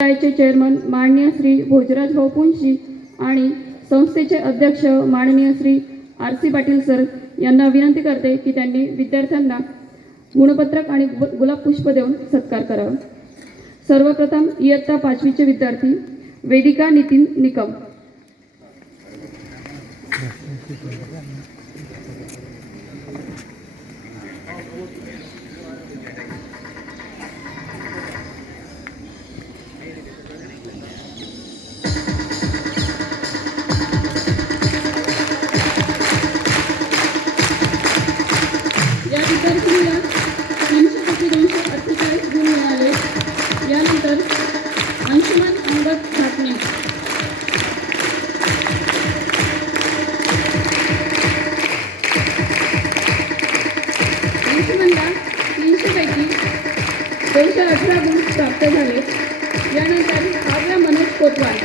चे चेअरमन माननीय श्री भोजराज भाऊ पुंशी आणि संस्थेचे अध्यक्ष माननीय Shri R C Patil sir यांना विनंती करते की त्यांनी विद्यार्थ्यांना गुणपत्रक आणि गुलाब पुष्प देऊन सत्कार करावा. सर्वप्रथम इयत्ता पाचवीचे विद्यार्थी वेदिका नितीन निकम. अठरा गुण प्राप्त झाले यानंतर Kavya Manoj Kotwal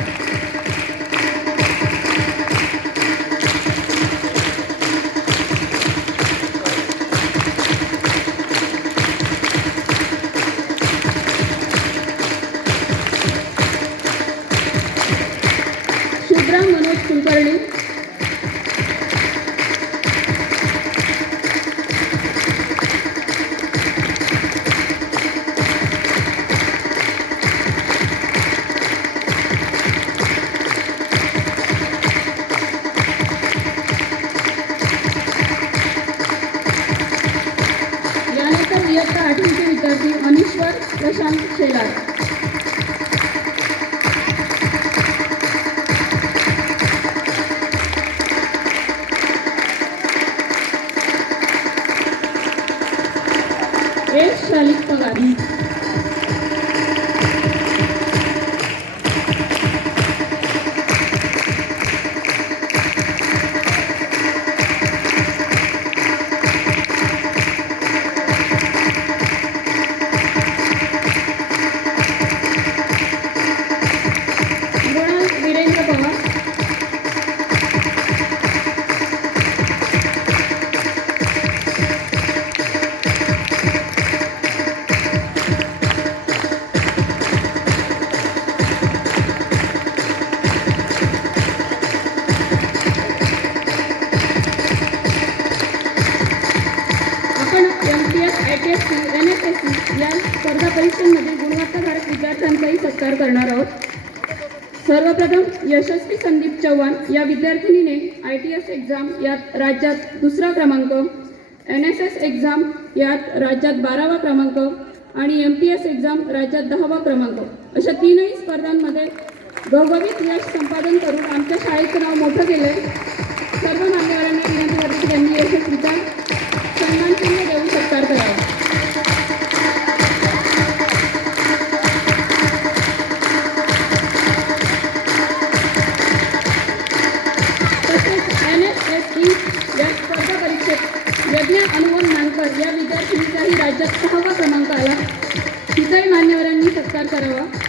Shubhra Manoj Kulkarni. hayatımızda yaşanmış şeyler. Este é ali que S C N S S C या स्पर्धा परीक्षांमध्ये गुणवत्ताधारक विद्यार्थ्यांचाही सत्कार करणार आहोत. सर्वप्रथम यशस्वी संदीप चव्हाण या विद्यार्थिनीने आय टी एस एक्झाम यात राज्यात दुसरा क्रमांक एन एस एस एक्झाम यात राज्यात बारावा क्रमांक आणि एम पी एस एक्झाम राज्यात दहावा क्रमांक. अशा तीनही स्पर्धांमध्ये गौरवित यश संपादन करून आमच्या शाळेचं नाव मोठं केलं आहे सर्व मान्यवरांना विनंती यज्ञ मानकर या विद्यार्थिनीचाही राज्यात सहावा क्रमांक आला. तिचाही मान्यवरांनी सत्कार करावा.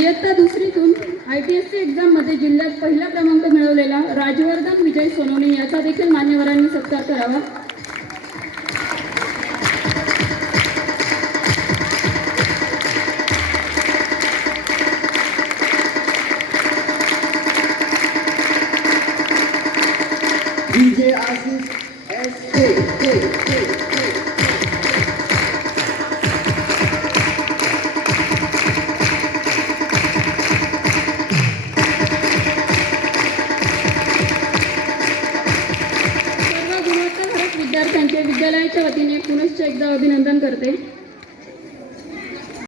इयत्ता दुसरीतून आय टी एस सी एक्झाममध्ये जिल्ह्यात पहिला क्रमांक मिळवलेला राजवर्धन विजय सोनवणे याचा देखील मान्यवरांनी सत्कार करावा DJ Aziz SK. महाविद्यालयाच्या विद्यालयाच्या वतीने पुनश्च एकदा अभिनंदन करते.